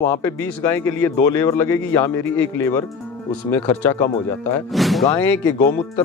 वहाँ पे 20 गाय के लिए 2 लेबर लगेगी, यहाँ मेरी 1 लेबर, उसमें खर्चा कम हो जाता है। गाय के गौमूत्र,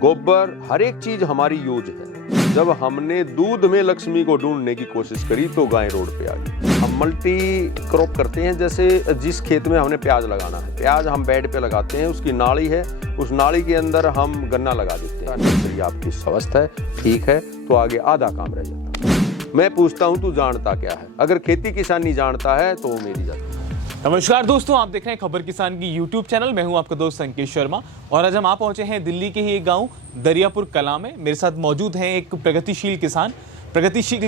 गोबर, हर एक चीज हमारी यूज है। जब हमने दूध में लक्ष्मी को ढूंढने की कोशिश करी तो गाय रोड पे आ गई। हम मल्टी क्रॉप करते हैं, जैसे जिस खेत में हमने प्याज लगाना है, प्याज हम बेड पे लगाते हैं, उसकी नाली है, उस नाली के अंदर हम गन्ना लगा देते हैं। नर्सरी आपकी स्वस्थ है, ठीक है, तो आगे आधा काम रह जाता है। मैं पूछता हूं तू जानता क्या है? अगर खेती किसान नहीं जानता है तो वो मेरी जाति। नमस्कार दोस्तों, आप देख रहे हैं खबर किसान की यूट्यूब चैनल। मैं हूं आपका दोस्त संकेत शर्मा और आज हम आ पहुंचे हैं दिल्ली के ही एक गांव दरियापुर कलां में। मेरे साथ मौजूद हैं एक प्रगतिशील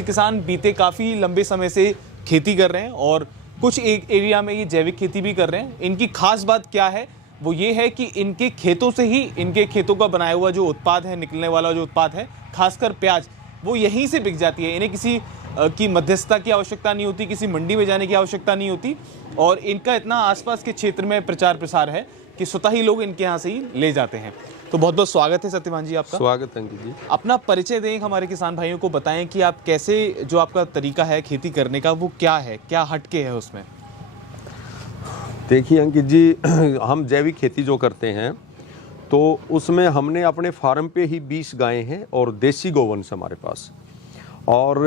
किसान बीते काफ़ी लंबे समय से खेती कर रहे हैं और कुछ एक एरिया में ये जैविक खेती भी कर रहे हैं। इनकी खास बात क्या है वो ये है कि इनके खेतों से ही, इनके खेतों का बनाया हुआ जो उत्पाद है, निकलने वाला जो उत्पाद है, खासकर प्याज, वो यहीं से बिक जाती है। इन्हें किसी की मध्यस्थता की आवश्यकता नहीं होती, किसी मंडी में जाने की आवश्यकता नहीं होती और इनका इतना आसपास के क्षेत्र में प्रचार प्रसार है कि स्वतः ही लोग इनके यहाँ से ही ले जाते हैं। तो बहुत बहुत स्वागत है सत्यवान जी आपका। स्वागत अंकित जी। अपना परिचय दें हमारे किसान भाइयों को, बताएं कि आप कैसे, जो आपका तरीका है खेती करने का वो क्या है, क्या हटके है उसमें। देखिए अंकित जी, हम जैविक खेती जो करते हैं तो उसमें हमने अपने फार्म पे ही 20 गायें हैं और देसी गोवंश हमारे पास। और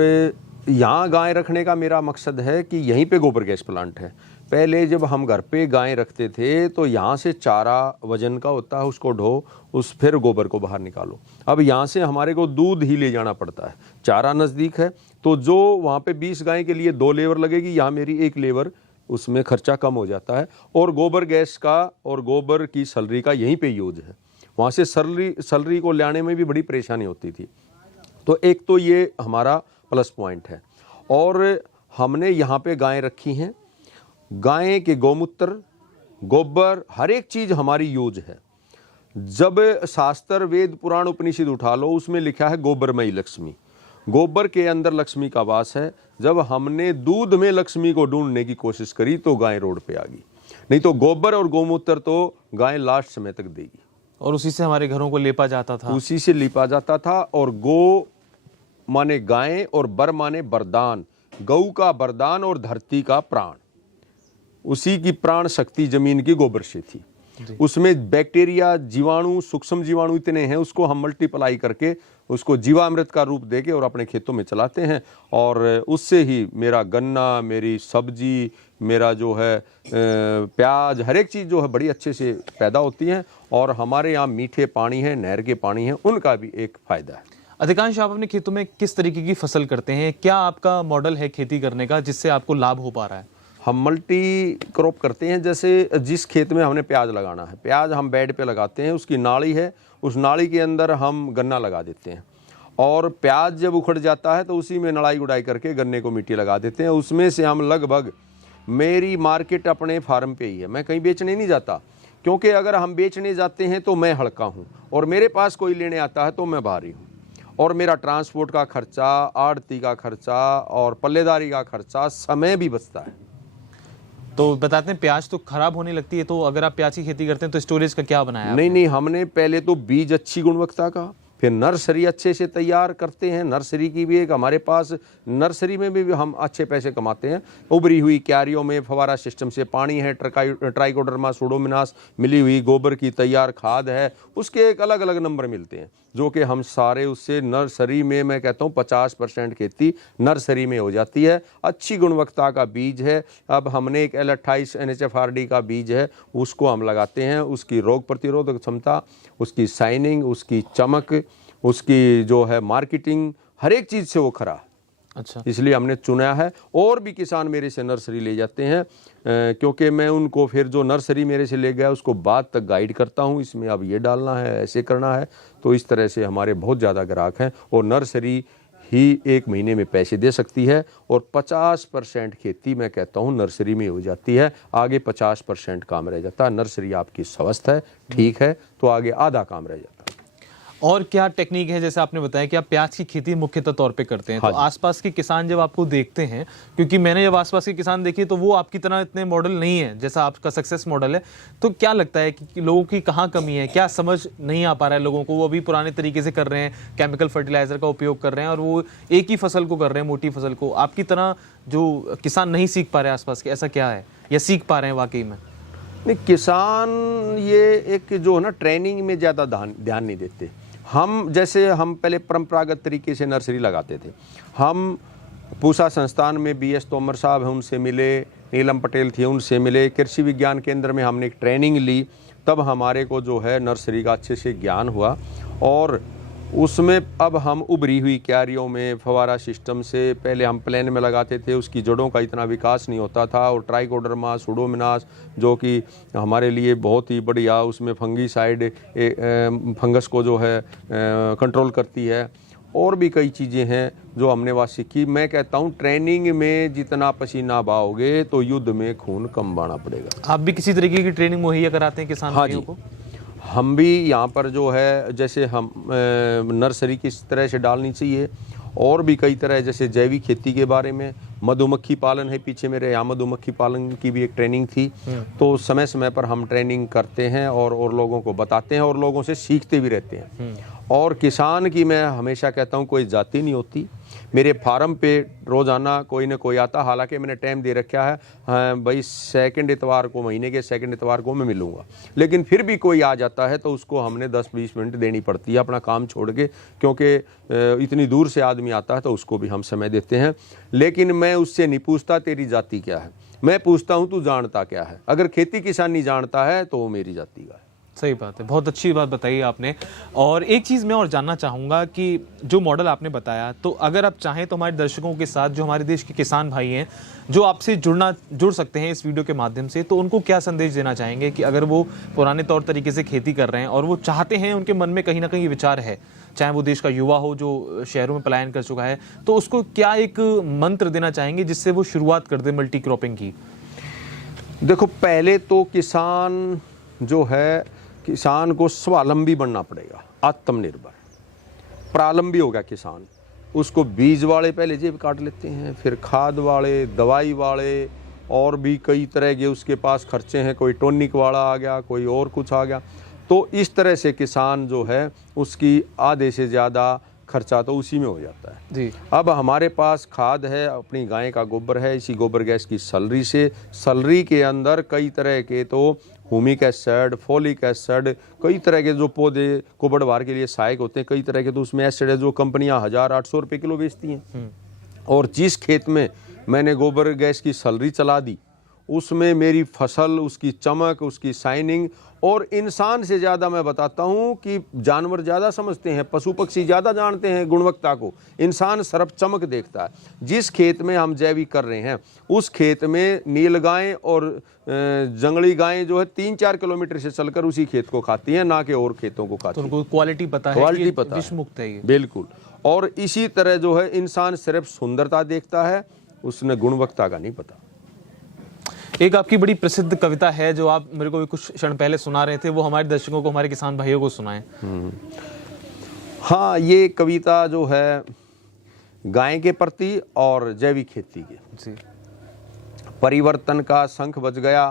यहाँ गाय रखने का मेरा मकसद है कि यहीं पे गोबर गैस प्लांट है। पहले जब हम घर पे गाय रखते थे तो यहाँ से चारा वजन का होता है, उसको ढो, उस फिर गोबर को बाहर निकालो। अब यहाँ से हमारे को दूध ही ले जाना पड़ता है, चारा नज़दीक है, तो जो वहाँ पे 20 गाय के लिए 2 लेबर लगेगी, यहाँ मेरी 1 लेबर, उसमें खर्चा कम हो जाता है। और गोबर गैस का और गोबर की सलरी का यहीं पे यूज है। वहाँ से सलरी को लाने में भी बड़ी परेशानी होती थी। तो एक तो ये हमारा प्लस पॉइंट है। और हमने यहाँ पे गायें रखी हैं, गाय के गौमूत्र, गोबर, हर एक चीज़ हमारी यूज है। जब शास्त्र, वेद, पुराण, उपनिषद उठा लो, उसमें लिखा है गोबरमयी लक्ष्मी, गोबर के अंदर लक्ष्मी का वास है। जब हमने दूध में लक्ष्मी को ढूंढने की कोशिश करी तो गाय रोड पे आ गई। नहीं तो गोबर और गौमूत्र तो गाय लास्ट समय तक देगी और उसी से हमारे घरों को लेपा जाता था, उसी से लिपा जाता था। और गो माने गाय और बर माने वरदान, गऊ का वरदान और धरती का प्राण, उसी की प्राण शक्ति जमीन की गोबर से थी। उसमें बैक्टीरिया, जीवाणु, सूक्ष्म जीवाणु इतने हैं, उसको हम मल्टीप्लाई करके उसको जीवामृत का रूप देके और अपने खेतों में चलाते हैं। और उससे ही मेरा गन्ना, मेरी सब्जी, मेरा जो है प्याज, हर एक चीज़ जो है बड़ी अच्छे से पैदा होती है। और हमारे यहाँ मीठे पानी है, नहर के पानी है, उनका भी एक फ़ायदा है। अधिकांश आप अपने खेतों में किस तरीके की फसल करते हैं? क्या आपका मॉडल है खेती करने का जिससे आपको लाभ हो पा रहा है? हम मल्टी क्रॉप करते हैं, जैसे जिस खेत में हमने प्याज लगाना है, प्याज हम बेड पे लगाते हैं, उसकी नाली है, उस नाली के अंदर हम गन्ना लगा देते हैं। और प्याज जब उखड़ जाता है तो उसी में नड़ाई गुड़ाई करके गन्ने को मिट्टी लगा देते हैं। उसमें से हम लगभग, मेरी मार्केट अपने फार्म पे ही है, मैं कहीं बेचने नहीं जाता, क्योंकि अगर हम बेचने जाते हैं तो मैं हड़का हूँ और मेरे पास कोई लेने आता है तो मैं भारी हूँ। और मेरा ट्रांसपोर्ट का खर्चा, आड़ती का खर्चा और पल्लेदारी का खर्चा, समय भी बचता है। तो बताते हैं, प्याज तो खराब होने लगती है, तो अगर आप प्याज की खेती करते हैं तो स्टोरेज का क्या बनाया? नहीं, हमने पहले तो बीज अच्छी गुणवत्ता का, फिर नर्सरी अच्छे से तैयार करते हैं। नर्सरी की भी एक हमारे पास, नर्सरी में भी हम अच्छे पैसे कमाते हैं। उभरी हुई क्यारियों में फवारा सिस्टम से पानी है, ट्राइकोडर्मा, सुडोमोनास मिली हुई गोबर की तैयार खाद है, उसके एक अलग अलग नंबर मिलते हैं, जो कि हम सारे उससे नर्सरी में, मैं कहता हूँ 50% खेती नर्सरी में हो जाती है। अच्छी गुणवत्ता का बीज है। अब हमने एक L28 NHFRD का बीज है, उसको हम लगाते हैं। उसकी रोग प्रतिरोधक क्षमता, उसकी शाइनिंग, उसकी चमक, उसकी जो है मार्केटिंग, हर एक चीज़ से वो खरा है। अच्छा, इसलिए हमने चुना है। और भी किसान मेरे से नर्सरी ले जाते हैं, क्योंकि मैं उनको फिर जो नर्सरी मेरे से ले गया उसको बाद तक गाइड करता हूँ, इसमें अब ये डालना है, ऐसे करना है। तो इस तरह से हमारे बहुत ज़्यादा ग्राहक हैं और नर्सरी ही 1 महीने में पैसे दे सकती है। और 50% खेती मैं कहता हूँ नर्सरी में हो जाती है, आगे 50% काम रह जाता है। नर्सरी आपकी स्वस्थ है, ठीक है, तो आगे आधा काम रह जाता है। और क्या टेक्निक है, जैसे आपने बताया कि आप प्याज की खेती मुख्यतः तौर पे करते हैं, हाँ तो जी। आसपास के किसान जब आपको देखते हैं, क्योंकि मैंने जब आसपास के किसान देखे तो वो आपकी तरह इतने मॉडल नहीं है जैसा आपका सक्सेस मॉडल है, तो क्या लगता है कि लोगों की कहाँ कमी है, क्या समझ नहीं आ पा रहा है लोगों को, वो अभी पुराने तरीके से कर रहे हैं, केमिकल फर्टिलाइजर का उपयोग कर रहे हैं और वो एक ही फसल को कर रहे हैं, मोटी फसल को, आपकी तरह जो किसान नहीं सीख पा रहे आसपास के, ऐसा क्या है या सीख पा रहे हैं वाकई में? नहीं, किसान ये एक जो है ना ट्रेनिंग में ज़्यादा ध्यान नहीं देते। हम पहले परंपरागत तरीके से नर्सरी लगाते थे। हम पूसा संस्थान में BS तोमर साहब हैं, उनसे मिले, नीलम पटेल थी, उनसे मिले, कृषि विज्ञान केंद्र में हमने एक ट्रेनिंग ली, तब हमारे को जो है नर्सरी का अच्छे से ज्ञान हुआ। और उसमें अब हम उभरी हुई क्यारियों में फवारा सिस्टम से, पहले हम प्लेन में लगाते थे, उसकी जड़ों का इतना विकास नहीं होता था, और ट्राइकोडर्मा, सुडोमिनास जो कि हमारे लिए बहुत ही बढ़िया, उसमें फंगीसाइड फंगस को जो है कंट्रोल करती है, और भी कई चीज़ें हैं जो हमने वहाँ सीखी। मैं कहता हूँ ट्रेनिंग में जितना पसीना बहाओगे तो युद्ध में खून कम बहाना पड़ेगा। आप भी किसी तरीके की ट्रेनिंग मुहैया कराते हैं किसान भाइयों को? हम भी यहाँ पर जो है, जैसे हम नर्सरी किस तरह से डालनी चाहिए, और भी कई तरह, जैसे जैविक खेती के बारे में, मधुमक्खी पालन है पीछे मेरे यहाँ, मधुमक्खी पालन की भी एक ट्रेनिंग थी, तो समय समय पर हम ट्रेनिंग करते हैं और लोगों को बताते हैं और लोगों से सीखते भी रहते हैं। और किसान की मैं हमेशा कहता हूँ कोई जाति नहीं होती। मेरे फार्म पे रोज़ाना कोई ना कोई आता, हालांकि मैंने टाइम दे रखा है, हाँ भाई सेकंड इतवार को, महीने के सेकंड इतवार को मैं मिलूँगा, लेकिन फिर भी कोई आ जाता है तो उसको हमने 10-20 मिनट देनी पड़ती है अपना काम छोड़ के, क्योंकि इतनी दूर से आदमी आता है तो उसको भी हम समय देते हैं। लेकिन मैं उससे नहीं पूछता तेरी जाति क्या है, मैं पूछता हूँ तू जानता क्या है। अगर खेती किसानी जानता है तो वो मेरी जाति का है। सही बात है, बहुत अच्छी बात बताई आपने। और एक चीज़ मैं और जानना चाहूँगा कि जो मॉडल आपने बताया, तो अगर आप चाहें तो हमारे दर्शकों के साथ, जो हमारे देश के किसान भाई हैं जो आपसे जुड़ सकते हैं इस वीडियो के माध्यम से, तो उनको क्या संदेश देना चाहेंगे कि अगर वो पुराने तौर तरीके से खेती कर रहे हैं और वो चाहते हैं, उनके मन में कहीं ना कहीं विचार है, चाहे वो देश का युवा हो जो शहरों में पलायन कर चुका है, तो उसको क्या एक मंत्र देना चाहेंगे जिससे वो शुरुआत कर दे मल्टी क्रॉपिंग की? देखो, पहले तो किसान जो है, किसान को स्वावलंबी बनना पड़ेगा, आत्मनिर्भर। प्रारंभी हो गया किसान, उसको बीज वाले पहले जेब काट लेते हैं, फिर खाद वाले, दवाई वाले, और भी कई तरह के उसके पास खर्चे हैं, कोई टॉनिक वाला आ गया, कोई और कुछ आ गया। तो इस तरह से किसान जो है उसकी आधे से ज़्यादा खर्चा तो उसी में हो जाता है जी। अब हमारे पास खाद है, अपनी गाय का गोबर है, इसी गोबर गैस की सलरी से, सलरी के अंदर कई तरह के तो ह्यूमिक एसिड, फोलिक एसिड, कई तरह के जो पौधे को बढ़वार के लिए सहायक होते हैं, कई तरह के तो उसमें एसिड है जो कंपनियां 1800 रुपये किलो बेचती हैं। और जिस खेत में मैंने गोबर गैस की सलरी चला दी, उसमें मेरी फसल, उसकी चमक, उसकी शाइनिंग, और इंसान से ज़्यादा मैं बताता हूँ कि जानवर ज़्यादा समझते हैं, पशु पक्षी ज़्यादा जानते हैं गुणवत्ता को, इंसान सिर्फ चमक देखता है। जिस खेत में हम जैविक कर रहे हैं उस खेत में नील गायें और जंगली गायें जो है 3-4 किलोमीटर से चलकर उसी खेत को खाती हैं, ना कि और खेतों को खाती हैं। तो उनको क्वालिटी पता है, क्वालिटी पता है, विष मुक्त है ये। बिल्कुल। और इसी तरह जो है इंसान सिर्फ सुंदरता देखता है, उसने गुणवत्ता का नहीं पता। एक आपकी बड़ी प्रसिद्ध कविता है जो आप मेरे को भी कुछ क्षण पहले सुना रहे थे, वो हमारे दर्शकों को, हमारे किसान भाइयों को सुनाएं। हाँ, ये कविता जो है गाय के प्रति और जैविक खेती के। जी। परिवर्तन का शंख बज गया,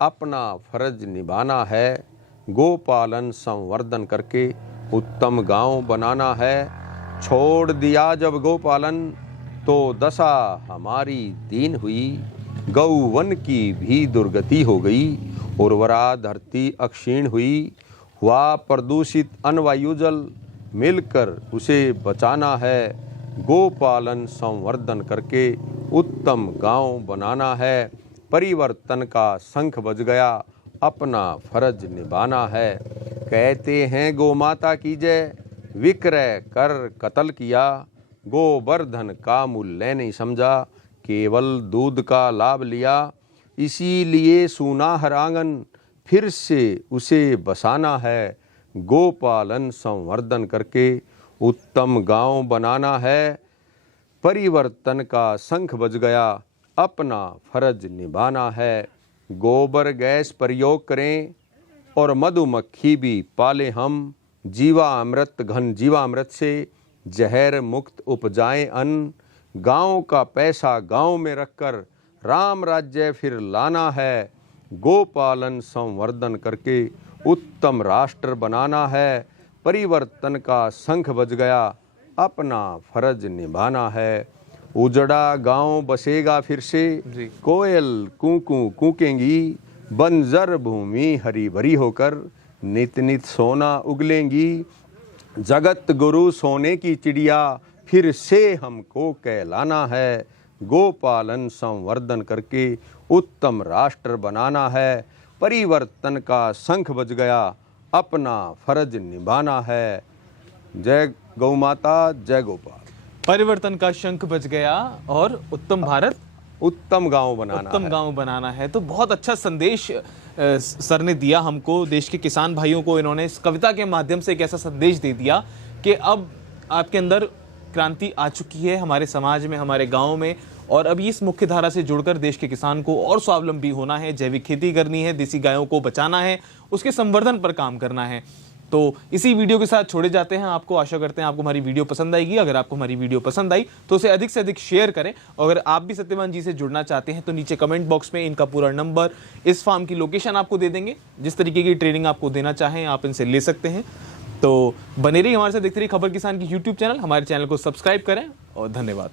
अपना फर्ज निभाना है, गोपालन संवर्धन करके उत्तम गांव बनाना है। छोड़ दिया जब गोपालन तो दशा हमारी दीन हुई, गौवन की भी दुर्गति हो गई, उर्वरा धरती अक्षीण हुई। हुआ प्रदूषित अन्न वायु जल, मिलकर उसे बचाना है, गोपालन संवर्धन करके उत्तम गांव बनाना है। परिवर्तन का शंख बज गया, अपना फर्ज निभाना है। कहते हैं गौ माता की जय, विक्रय कर कत्ल किया, गोवर्धन का मूल्य नहीं समझा, केवल दूध का लाभ लिया। इसीलिए सूना हर आंगन, फिर से उसे बसाना है, गोपालन संवर्धन करके उत्तम गांव बनाना है। परिवर्तन का शंख बज गया, अपना फर्ज निभाना है। गोबर गैस प्रयोग करें और मधुमक्खी भी पाले हम, जीवामृत घन जीवामृत से जहर मुक्त उपजाए अन्न, गांव का पैसा गांव में रखकर राम राज्य फिर लाना है, गोपालन संवर्धन करके उत्तम राष्ट्र बनाना है, परिवर्तन का शंख बज गया अपना फर्ज निभाना है, उजड़ा गांव बसेगा फिर से, जी। कोयल कूकू कूकेंगी, बंजर भूमि हरी भरी होकर नित नित सोना उगलेंगी, जगत गुरु सोने की चिड़िया फिर से हमको कहलाना है, गोपालन संवर्धन करके उत्तम राष्ट्र बनाना है, परिवर्तन का शंख बज गया अपना फर्ज निभाना है। जय गौ माता, जय गोपाल। परिवर्तन का शंख बज गया और उत्तम भारत उत्तम गांव बनाना उत्तम है। गांव बनाना है। तो बहुत अच्छा संदेश सर ने दिया हमको, देश के किसान भाइयों को इन्होंने इस कविता के माध्यम से एक ऐसा संदेश दे दिया कि अब आपके अंदर क्रांति आ चुकी है, हमारे समाज में, हमारे गांव में, और अब इस मुख्य धारा से जुड़कर देश के किसान को और स्वावलंबी होना है, जैविक खेती करनी है, देसी गायों को बचाना है, उसके संवर्धन पर काम करना है। तो इसी वीडियो के साथ छोड़े जाते हैं आपको। आशा करते हैं आपको हमारी वीडियो पसंद आएगी। अगर आपको हमारी वीडियो पसंद आई तो उसे अधिक से अधिक शेयर करें। अगर आप भी सत्यवान जी से जुड़ना चाहते हैं तो नीचे कमेंट बॉक्स में इनका पूरा नंबर, इस फार्म की लोकेशन आपको दे देंगे। जिस तरीके की ट्रेनिंग आपको देना चाहें आप इनसे ले सकते हैं। तो बने रहिए हमारे साथ, देखते रहिए खबर किसान की यूट्यूब चैनल। हमारे चैनल को सब्सक्राइब करें और धन्यवाद।